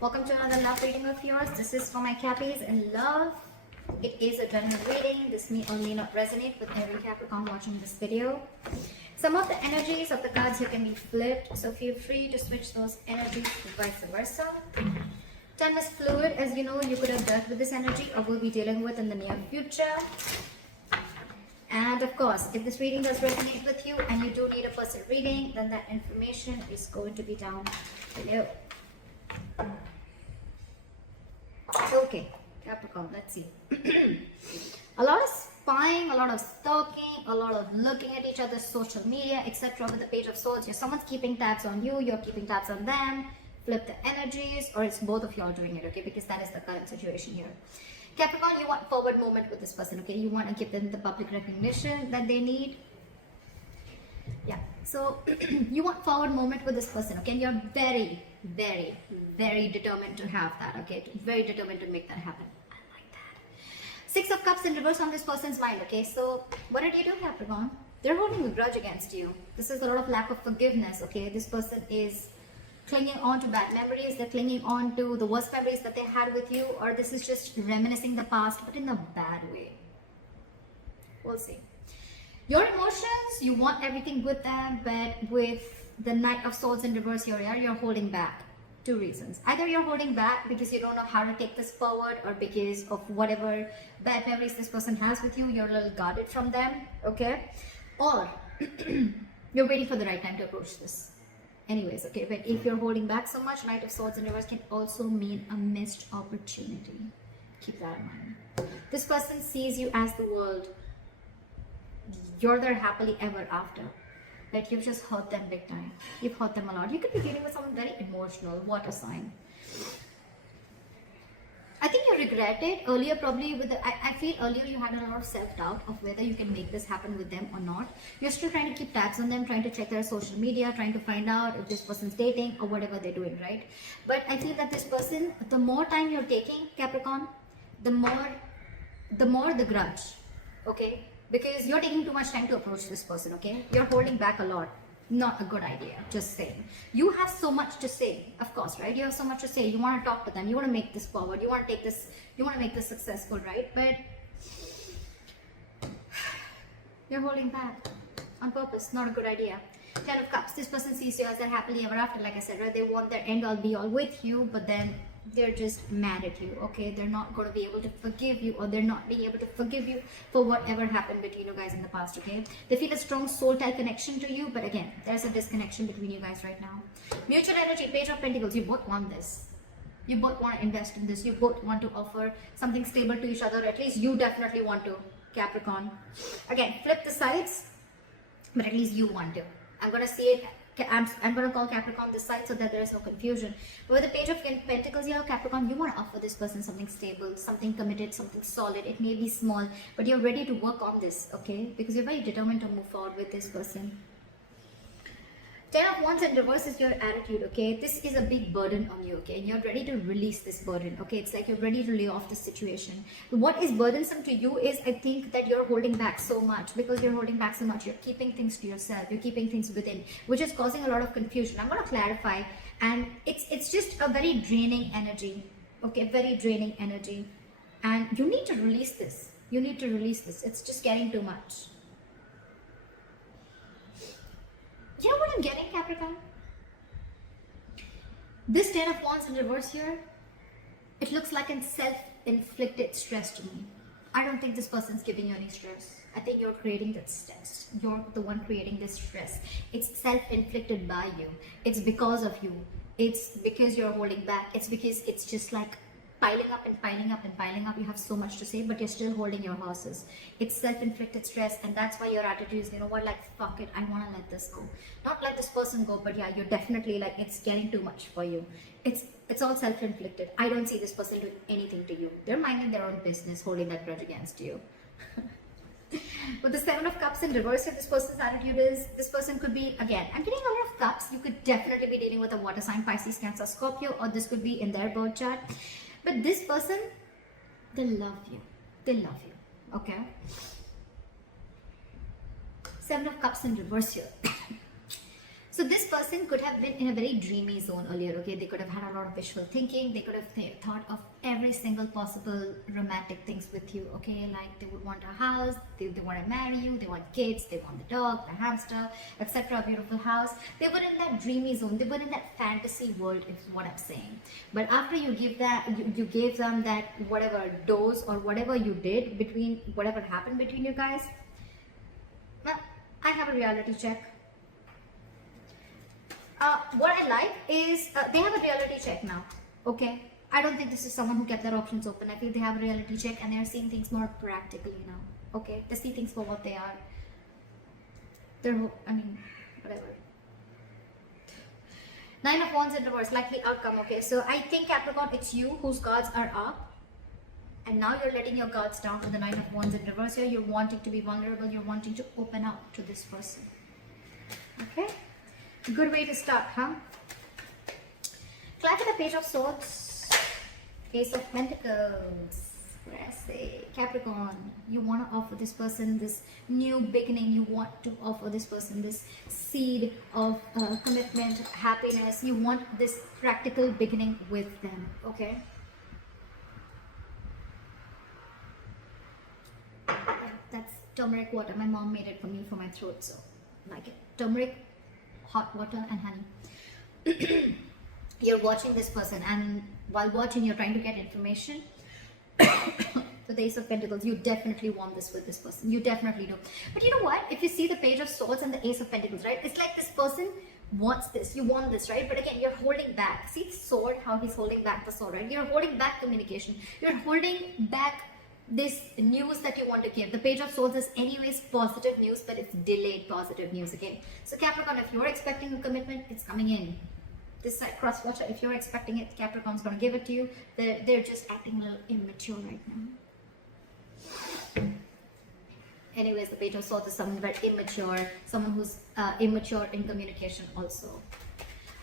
Welcome to another love reading of yours. This is for my Cappies in love. It is a general reading. This may or may not resonate with every Capricorn watching this video. Some of the energies of the cards here can be flipped, so feel free to switch those energies to vice versa. Time is fluid, as you know, you could have dealt with this energy or will be dealing with in the near future. And of course, if this reading does resonate with you and you do need a personal reading, then that information is going to be down below. Okay, Capricorn, let's see. A lot of spying, a lot of stalking, a lot of looking at each other's social media, etc. With the Page of Swords here, someone's keeping tabs on you, you're keeping tabs on them. Flip the energies, or it's both of you all doing it, okay? Because that is the current situation here. Capricorn, you want forward movement with this person, okay? You want to give them the public recognition that they need. Yeah, so you want forward movement with this person, okay? And you're very, very, very determined to have that, okay? Very determined to make that happen. I like that. Six of Cups in reverse on this person's mind, okay? So what did you do, Capricorn? They're holding a grudge against you. This is a lot of lack of forgiveness, okay? This person is clinging on to bad memories, they're clinging on to the worst memories that they had with you, or this is just reminiscing the past, but in a bad way. We'll see. Your emotions, you want everything with them, but with the Knight of Swords in reverse here, you're holding back. Two reasons. Either you're holding back because you don't know how to take this forward, or because of whatever bad memories this person has with you, you're a little guarded from them, okay? Or you're waiting for the right time to approach this. Anyways, okay, but if you're holding back so much, Knight of Swords in reverse can also mean a missed opportunity. Keep that in mind. This person sees you as the world. You're their happily ever after. But you've just hurt them big time. You've hurt them a lot. You could be dealing with someone very emotional, water sign. I think you regret it earlier, probably with the, I feel earlier you had a lot of self-doubt of whether you can make this happen with them or not. You're still trying to keep tabs on them, trying to check their social media, trying to find out if this person's dating or whatever they're doing, right? But I feel that this person, the more time you're taking, Capricorn, the more the grudge, okay? Because you're taking too much time to approach this person, okay? You're holding back a lot. Not a good idea, just saying. You have so much to say, of course, right? You have so much to say. You want to talk to them. You want to make this forward. You want to take this, you want to make this successful, right? But you're holding back on purpose. Not a good idea. Ten of Cups. This person sees you as their happily ever after, like I said, right? They want their end all be all with you, but then they're just mad at you, okay? They're not going to be able to forgive you, or they're not being able to forgive you for whatever happened between you guys in the past, okay? They feel a strong soul tie connection to you, but again, there's a disconnection between you guys right now. Mutual energy, Page of Pentacles. You both want this. You both want to invest in this. You both want to offer something stable to each other. At least you definitely want to, Capricorn. Again, flip the sides, but at least you want to. I'm going to see it. I'm going to call Capricorn this side so that there is no confusion. But with the Page of Pentacles here, Capricorn, you want to offer this person something stable, something committed, something solid. It may be small, but you're ready to work on this, okay? Because you're very determined to move forward with this person. Ten of Wands in reverse is your attitude, okay? This is a big burden on you, okay? And you're ready to release this burden, okay? It's like you're ready to lay off the situation. What is burdensome to you is, I think, that you're holding back so much. Because you're holding back so much, you're keeping things to yourself. You're keeping things within, which is causing a lot of confusion. I'm going to clarify. And it's just a very draining energy, okay? Very draining energy. And you need to release this. You need to release this. It's just getting too much. You know what I'm getting, Capricorn? This Ten of Wands in reverse here, it looks like a self-inflicted stress to me. I don't think this person's giving you any stress. I think you're creating that stress. You're the one creating this stress. It's self-inflicted by you. It's because of you. It's because you're holding back. It's because it's just like piling up and piling up and piling up. You have so much to say, but you're still holding your horses. It's self-inflicted stress, and that's why your attitude is, you know what, like, fuck it, I want to let this go. Not let this person go, but yeah, you're definitely like, it's getting too much for you. It's all self-inflicted. I don't see this person doing anything to you. They're minding their own business, holding that grudge against you. With the Seven of Cups in reverse, if this person's attitude is, this person could be, again, I'm getting a lot of cups. You could definitely be dealing with a water sign, Pisces, Cancer, Scorpio, or this could be in their birth chart. But this person, they love you. They love you. Okay? Seven of Cups in reverse here. So this person could have been in a very dreamy zone earlier, okay? They could have had a lot of visual thinking. They could have thought of every single possible romantic things with you, okay? Like they would want a house, they want to marry you, they want kids, they want the dog, the hamster, etc. A beautiful house. They were in that dreamy zone. They were in that fantasy world, is what I'm saying. But after you give that, you gave them that whatever dose or whatever you did between, whatever happened between you guys, I have a reality check. What I like is they have a reality check now, okay? I don't think this is someone who kept their options open. I feel they have a reality check and they're seeing things more practically now, okay? They see things for what they are. I mean, whatever. Nine of Wands in reverse, likely outcome, okay? So I think Capricorn, it's you whose guards are up. And now you're letting your guards down with the Nine of Wands in reverse here. You're wanting to be vulnerable. You're wanting to open up to this person, okay? Good way to start, huh? Clap at the Page of Swords, Ace of Pentacles. Capricorn, you want to offer this person this new beginning. You want to offer this person this seed of commitment, happiness. You want this practical beginning with them, okay? That's turmeric water. My mom made it for me for my throat, so I like it. Turmeric, hot water and honey. You're watching this person, and while watching you're trying to get information. With the Ace of Pentacles, you definitely want this with this person. You definitely do. But you know what? If you see the Page of Swords and the Ace of Pentacles, right? It's like this person wants this. You want this, right? But again, you're holding back. See the sword, how he's holding back the sword, right? You're holding back communication. You're holding back this news that you want to give. The Page of Swords is anyways positive news, but it's delayed positive news again. So Capricorn, if you're expecting a commitment, it's coming in. This side cross watcher, if you're expecting it, Capricorn's going to give it to you. They're just acting a little immature right now. Anyways, the Page of Swords is someone very immature, someone who's immature in communication also.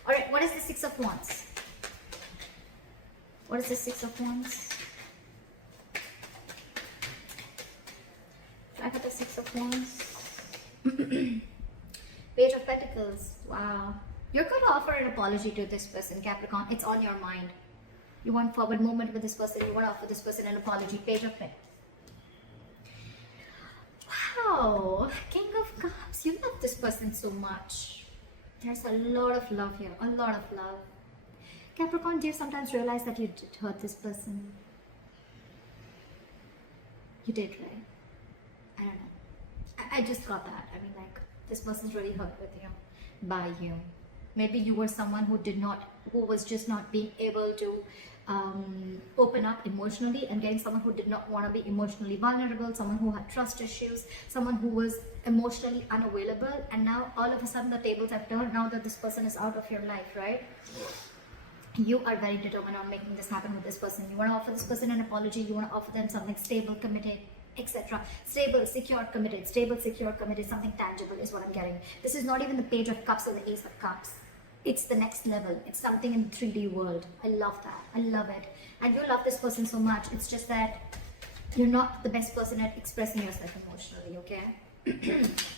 Alright, what is the Six of Wands? What is the Six of Wands? I got the Six of Wands. Page of Pentacles. Wow. You're going to offer an apology to this person, Capricorn. It's on your mind. You want forward movement with this person. You want to offer this person an apology. Page of Pentacles. Wow. King of Cups. You love this person so much. There's a lot of love here. A lot of love. Capricorn, do you sometimes realize that you did hurt this person? You did, right? I don't know. I just got that. I mean, like, this person's really hurt with you, by you. Maybe you were someone who was just not being able to open up emotionally, and getting someone who did not want to be emotionally vulnerable, someone who had trust issues, someone who was emotionally unavailable, and now all of a sudden the tables have turned now that this person is out of your life, right? You are very determined on making this happen with this person. You want to offer this person an apology. You want to offer them something stable, committed, etc. Stable, secure, committed. Stable, secure, committed. Something tangible is what I'm getting. This is not even the Page of Cups or the Ace of Cups. It's the next level. It's something in the 3D world. I love that. I love it. And you love this person so much. It's just that you're not the best person at expressing yourself emotionally, okay?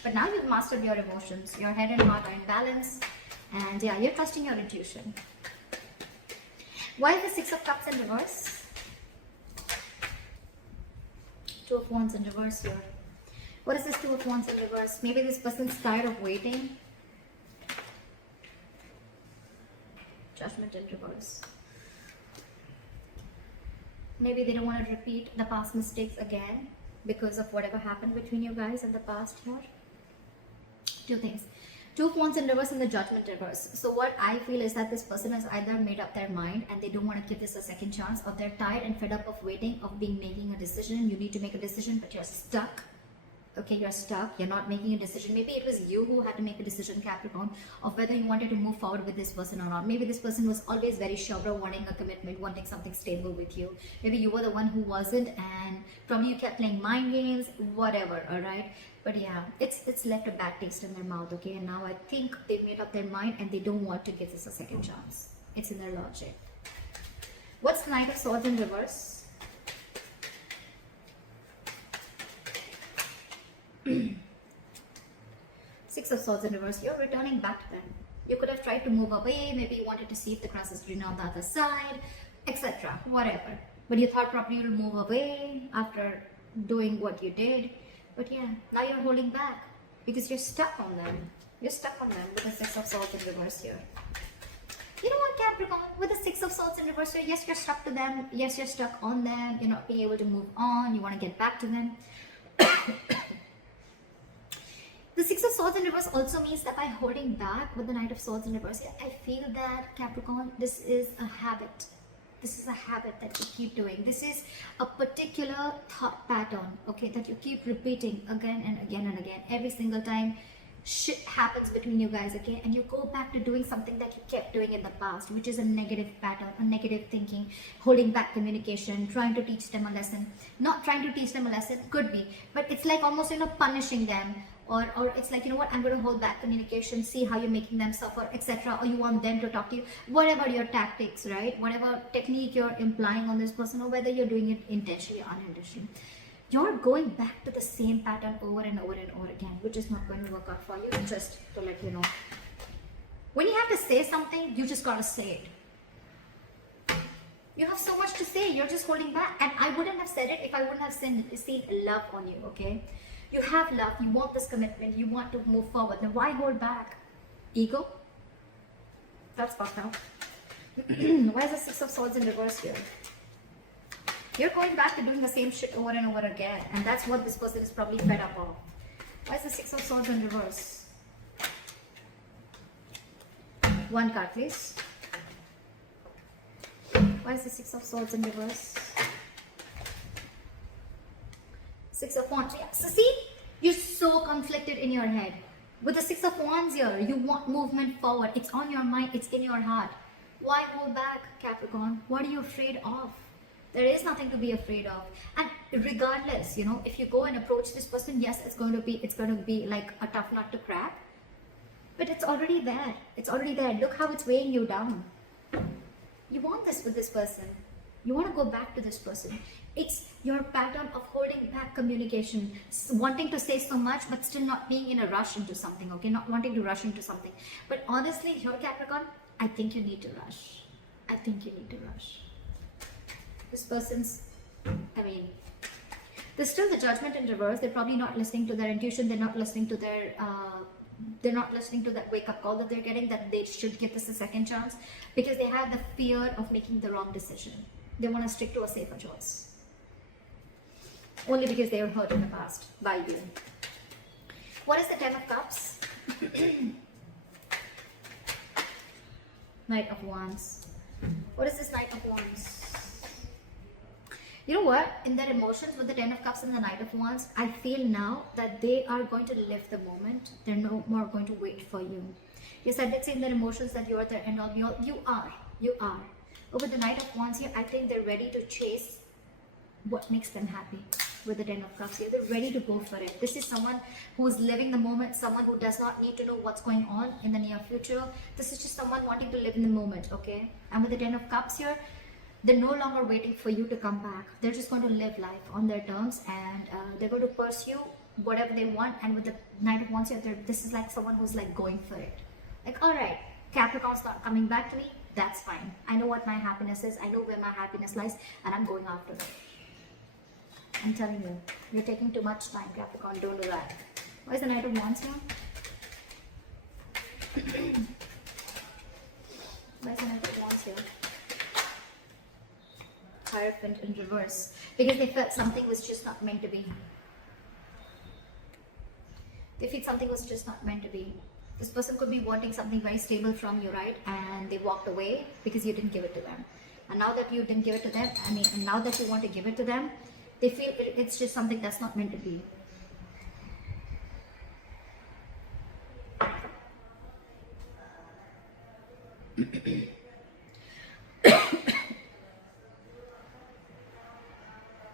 But now you've mastered your emotions. Your head and heart are in balance. And yeah, you're trusting your intuition. Why is the Six of Cups in reverse? Two of Wands in reverse here. What is this Two of Wands in reverse? Maybe this person's tired of waiting. Judgment in reverse. Maybe they don't want to repeat the past mistakes again because of whatever happened between you guys in the past here. Two things. Two of Wands in reverse and the Judgment reverse. So what I feel is that this person has either made up their mind and they don't want to give this a second chance, or they're tired and fed up of waiting, of making a decision. You need to make a decision, but you're stuck. Okay, you're stuck. You're not making a decision. Maybe it was you who had to make a decision, Capricorn, of whether you wanted to move forward with this person or not. Maybe this person was always very sure, wanting a commitment, wanting something stable with you. Maybe you were the one who wasn't, and probably you kept playing mind games, whatever, all right? But yeah, it's left a bad taste in their mouth, okay? And now I think they've made up their mind and they don't want to give this a second chance. It's in their logic. What's the Knight of Swords in reverse? Six of Swords in reverse. You're returning back to them. You could have tried to move away. Maybe you wanted to see if the grass is greener on the other side, etc. Whatever. But you thought probably you'll move away after doing what you did. But yeah, now you're holding back because you're stuck on them. You're stuck on them with the Six of Swords in reverse here. You know what, Capricorn? With the Six of Swords in reverse here, yes, you're stuck to them. Yes, you're stuck on them. You're not being able to move on. You want to get back to them. The Six of Swords in reverse also means that by holding back with the Knight of Swords in reverse here, I feel that, Capricorn, this is a habit. This is a habit that you keep doing. This is a particular thought pattern, okay, that you keep repeating again and again and again. Every single time shit happens between you guys, okay, and you go back to doing something that you kept doing in the past, which is a negative pattern, a negative thinking, holding back communication, trying to teach them a lesson. Not trying to teach them a lesson, could be, but it's like almost, you know, punishing them, or it's like, you know what, I'm going to hold back communication, see how you're making them suffer, etc. Or you want them to talk to you, whatever your tactics, right, whatever technique you're implying on this person, or whether you're doing it intentionally or unintentionally. You're going back to the same pattern over and over and over again, which is not going to work out for you. Just to let you know, when you have to say something, you just gotta say it. You have so much to say, you're just holding back. And I wouldn't have said it if I wouldn't have seen love on you, okay? You have love, you want this commitment, you want to move forward. Then why hold back? Ego? That's fucked up. Why is the Six of Swords in reverse here? You're going back to doing the same shit over and over again, and that's what this person is probably fed up of. Why is the Six of Swords in reverse? One card, please. Why is the Six of Swords in reverse? Six of Wands. Yeah. So see, you're so conflicted in your head. With the Six of Wands here, you want movement forward. It's on your mind, it's in your heart. Why hold back, Capricorn? What are you afraid of? There is nothing to be afraid of. And regardless, you know, if you go and approach this person, yes, it's going to be like a tough nut to crack. But it's already there. It's already there. Look how it's weighing you down. You want this with this person. You want to go back to this person. It's your pattern of holding back communication, wanting to say so much, but still not being in a rush into something, okay? Not wanting to rush into something. But honestly, here, Capricorn, I think you need to rush. I think you need to rush. This person's, I mean, there's still the Judgment in reverse. They're probably not listening to their intuition. They're not listening to their, they're not listening to that wake-up call that they're getting, that they should give this a second chance, because they have the fear of making the wrong decision. They want to stick to a safer choice. Only because they were hurt in the past by you. What is the Ten of Cups? Knight of Wands. What is this Knight of Wands? You know what? In their emotions with the Ten of Cups and the Knight of Wands, I feel now that they are going to live the moment. They're no more going to wait for you. Yes, I did say in their emotions that you are their end all be all. You are. But with the Knight of Wands here, I think they're ready to chase what makes them happy. With the Ten of Cups here, they're ready to go for it. This is someone who's living the moment, someone who does not need to know what's going on in the near future. This is just someone wanting to live in the moment, okay? And with the Ten of Cups here, they're no longer waiting for you to come back. They're just going to live life on their terms, and they're going to pursue whatever they want. And with the Knight of Wands here, this is like someone who's like going for it. Like, all right, Capricorn's not coming back to me. That's fine. I know what my happiness is. I know where my happiness lies, and I'm going after it. I'm telling you, you're taking too much time, Capricorn. Don't do that. Why is the Knight of Wands here? Why is the Knight of Wands here? Hierophant in reverse. Because they felt something was just not meant to be. They feel something was just not meant to be. This person could be wanting something very stable from you, right? And they walked away because you didn't give it to them. And now that you didn't give it to them, and now that you want to give it to them, they feel it's just something that's not meant to be.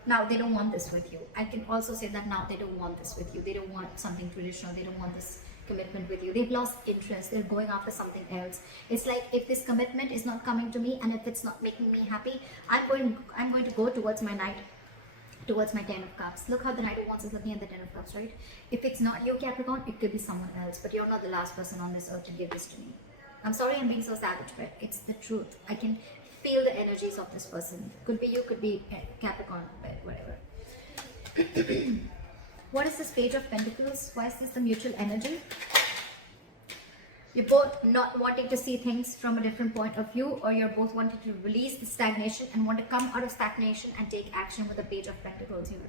Now they don't want this with you. I can also say that now they don't want this with you. They don't want something traditional. They don't want this commitment with you. They've lost interest. They're going after something else. It's like, if this commitment is not coming to me, and if it's not making me happy, I'm going to go towards my Knight, towards my Ten of Cups. Look how the Knight of Wands is looking at the Ten of Cups, right? If it's not you, Capricorn, it could be someone else, but you're not the last person on this earth to give this to me. I'm sorry I'm being so savage, but it's the truth. I can feel the energies of this person. Could be you, could be Capricorn, but whatever. What is this Page of Pentacles? Why is this the mutual energy? You're both not wanting to see things from a different point of view, or you're both wanting to release the stagnation and want to come out of stagnation and take action with the Page of Pentacles here.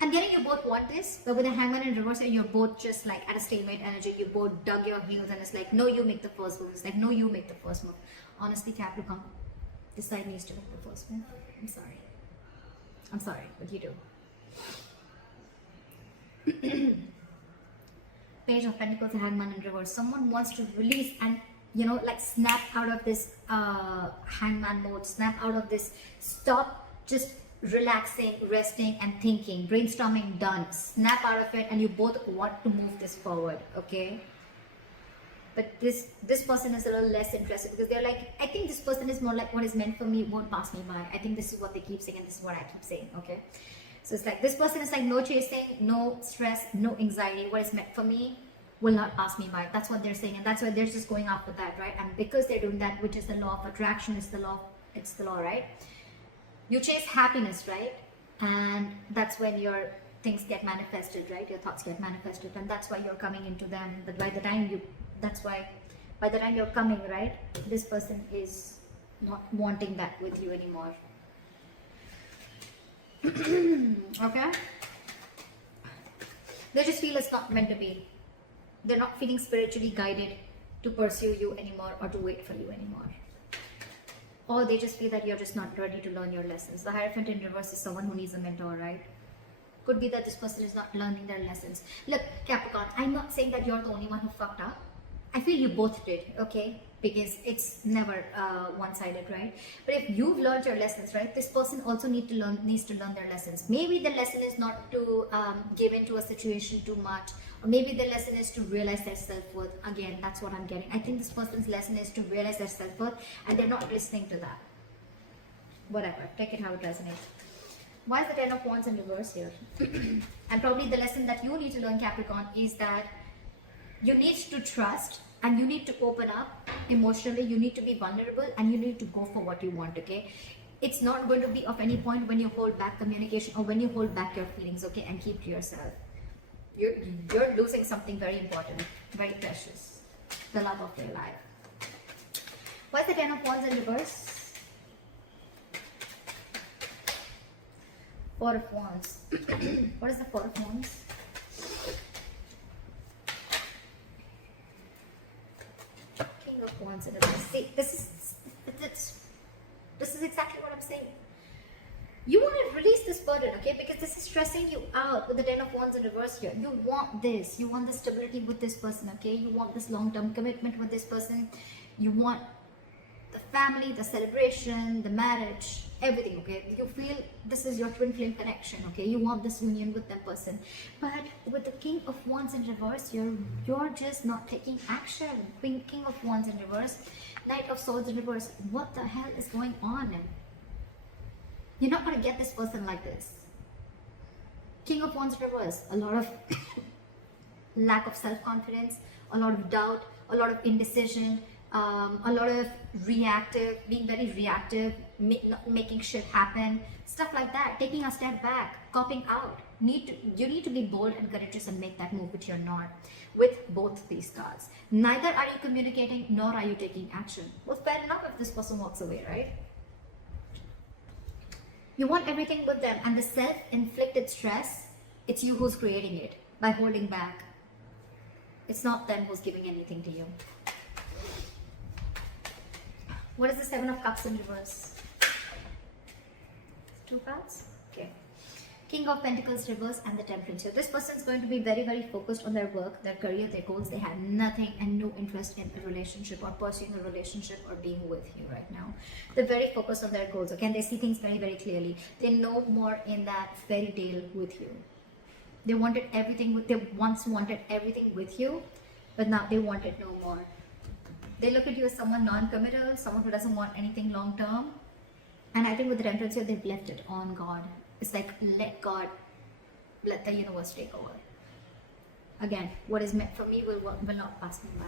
I'm getting you both want this, but with the Hangman in reverse, you're both just like at a stalemate energy. You both dug your heels and it's like, no, you make the first move. It's like, no, you make the first move. Honestly, Capricorn, this side needs to make the first move. I'm sorry. I'm sorry, but you do. Page of Pentacles, Hangman in reverse. Someone wants to release and, you know, like snap out of this hangman mode. Snap out of this. Stop just relaxing, resting and thinking. Brainstorming done. Snap out of it and you both want to move this forward, okay? But this person is a little less interested because they're like, I think this person is more like what is meant for me won't pass me by. I think this is what they keep saying and this is what I keep saying, okay? So it's like this person is like no chasing, no stress, no anxiety. What is meant for me will not pass me by. That's what they're saying, and that's why they're just going after that, right? And because they're doing that, which is the law of attraction, it's the law, right? You chase happiness, right? And that's when your things get manifested, right? Your thoughts get manifested, and that's why you're coming into them. But by the time you're coming, right? This person is not wanting that with you anymore. Okay, they just feel it's not meant to be. They're not feeling spiritually guided to pursue you anymore or to wait for you anymore, or they just feel that you're just not ready to learn your lessons. The Hierophant in reverse is someone who needs a mentor, right? Could be that this person is not learning their lessons. Look, Capricorn, I'm not saying that you're the only one who fucked up. I feel you both did, okay? Because it's never one-sided, right? But if you've learned your lessons, right, this person also needs to learn their lessons. Maybe the lesson is not to give into a situation too much, or maybe the lesson is to realize their self-worth. Again, that's what I'm getting. I think this person's lesson is to realize their self-worth, and they're not listening to that. Whatever, take it how it resonates. Why is the Ten of Wands in reverse here? And probably the lesson that you need to learn, Capricorn, is that you need to trust and you need to open up emotionally. You need to be vulnerable and you need to go for what you want, okay? It's not going to be of any point when you hold back communication or when you hold back your feelings, okay? And keep to yourself. You're losing something very important, very precious. The love of your life. Why is the Ten of Wands in reverse? Four of Wands. What is the Four of Wands? King of Wands in reverse. See, this is exactly what I'm saying. You want to release this burden, okay? Because this is stressing you out with the Ten of Wands in reverse here. You want this. You want the stability with this person, okay? You want this long-term commitment with this person. You want the family, the celebration, the marriage, everything, okay? You feel this is your twin flame connection, okay? You want this union with that person. But with the King of Wands in reverse, you're just not taking action. King of Wands in reverse, Knight of Swords in reverse. What the hell is going on? You're not going to get this person like this. King of Wands in reverse, a lot of lack of self-confidence, a lot of doubt, a lot of indecision, a lot of being very reactive, not making shit happen, stuff like that, taking a step back, copping out. You need to be bold and courageous and make that move, which you're not with both these cards. Neither are you communicating nor are you taking action. Well, fair enough if this person walks away, right? You want everything with them, and the self-inflicted stress, it's you who's creating it by holding back. It's not them who's giving anything to you. What is the Seven of Cups in reverse? Two cards? Okay. King of Pentacles reverse and the Temperance. So this person is going to be very, very focused on their work, their career, their goals. They have nothing and no interest in a relationship or pursuing a relationship or being with you right now. They're very focused on their goals. Okay, and they see things very, very clearly. They know more in that fairy tale with you. They wanted everything. They once wanted everything with you, but now they want it no more. They look at you as someone non-committal, someone who doesn't want anything long-term. And I think with the Temperance here, they've left it on God. It's like, let God, let the universe take over. again, what is meant for me will not pass me by.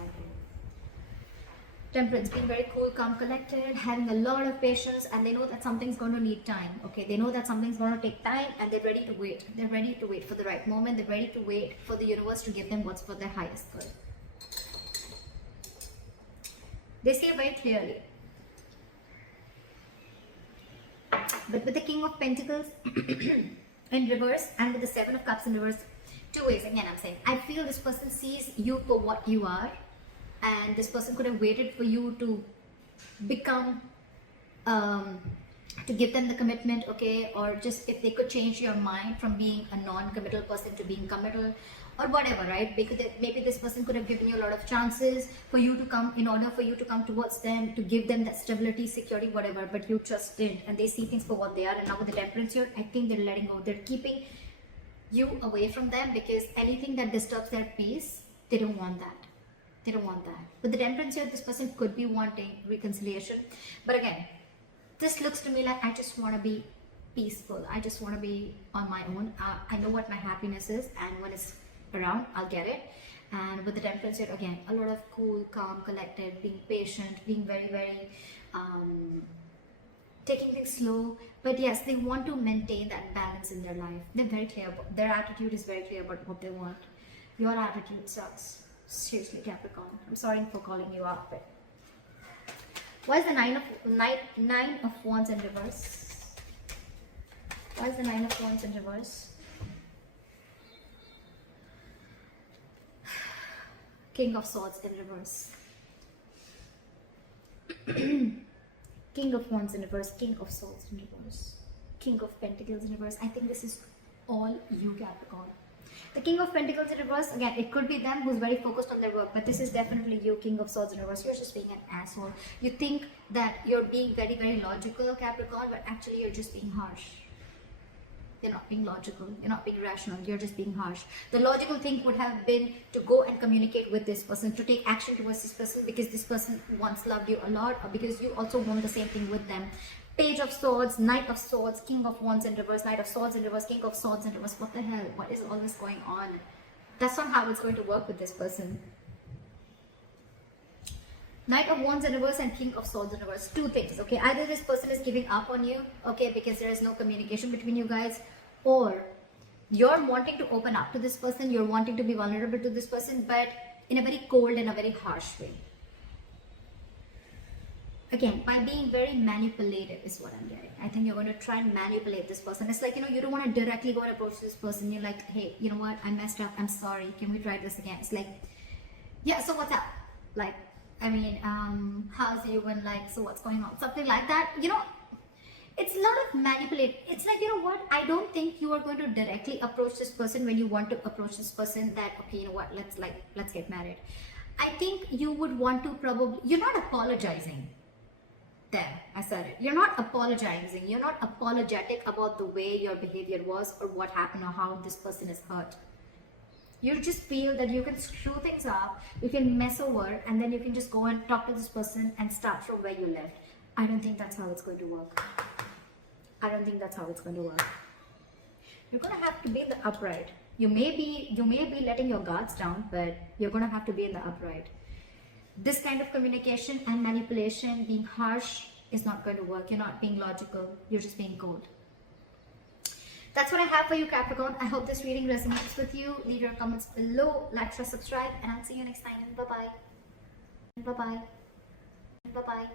Temperance, being very cool, calm, collected, having a lot of patience, and they know that something's going to need time. Okay, they know that something's going to take time, and they're ready to wait. They're ready to wait for the right moment. They're ready to wait for the universe to give them what's for their highest good. They see it very clearly. But with the King of Pentacles in reverse and with the Seven of Cups in reverse, two ways. Again, I'm saying, I feel this person sees you for what you are, and this person could have waited for you to become, to give them the commitment, okay, or just if they could change your mind from being a non-committal person to being committal, or whatever, right? Because maybe this person could have given you a lot of chances for you to come, in order for you to come towards them, to give them that stability, security, whatever, but you just didn't, and they see things for what they are. And now with the Temperance here, I think they're letting go. They're keeping you away from them, because anything that disturbs their peace, they don't want that. They don't want that. With the Temperance here, this person could be wanting reconciliation, but again, this looks to me like, I just want to be peaceful. I just want to be on my own. I know what my happiness is, and when it's around, I'll get it. And with the Temperance here, again, a lot of cool, calm, collected, being patient, being very, very taking things slow. But yes, they want to maintain that balance in their life. They're very clear about, their attitude is very clear about what they want. Your attitude sucks. Seriously, Capricorn. I'm sorry for calling you out, but why is the Nine of Wands in reverse? Why is the Nine of Wands in reverse? King of Swords in reverse. King of Wands in reverse. King of Swords in reverse. King of Pentacles in reverse. I think this is all you, Capricorn. The King of Pentacles in reverse, again, it could be them who's very focused on their work, but this is definitely you, King of Swords in reverse. You're just being an asshole. You think that you're being very, very logical, Capricorn, but actually you're just being harsh. You're not being logical. You're not being rational. You're just being harsh. The logical thing would have been to go and communicate with this person, to take action towards this person, because this person once loved you a lot, or because you also want the same thing with them. Page of Swords, Knight of Swords, King of Wands in reverse, Knight of Swords in reverse, King of Swords in reverse. What the hell? What is all this going on? That's not how it's going to work with this person. Knight of Wands in reverse and King of Swords in reverse. Two things, okay? Either this person is giving up on you, okay, because there is no communication between you guys, or you're wanting to open up to this person, you're wanting to be vulnerable to this person, but in a very cold and a very harsh way. Again, by being very manipulative is what I'm getting. I think you're going to try and manipulate this person. It's like, you know, you don't want to directly go and approach this person. You're like, hey, you know what? I messed up. I'm sorry. Can we try this again? It's like, yeah, so what's up? Like, I mean, how's you? And like, so what's going on? Something like that. You know, it's a lot of manipulate. It's like, you know what? I don't think you are going to directly approach this person when you want to approach this person that, okay, you know what? Let's get married. I think you would want to probably, you're not apologizing. There, I said it. You're not apologizing. You're not apologetic about the way your behavior was or what happened or how this person is hurt. You just feel that you can screw things up, you can mess over, and then you can just go and talk to this person and start from where you left. I don't think that's how it's going to work. I don't think that's how it's going to work. You're going to have to be in the upright. You may be letting your guards down, but you're going to have to be in the upright. This kind of communication and manipulation, being harsh, is not going to work. You're not being logical. You're just being cold. That's what I have for you, Capricorn. I hope this reading resonates with you. Leave your comments below. Like, share, subscribe, and I'll see you next time. Bye-bye. Bye-bye. Bye-bye.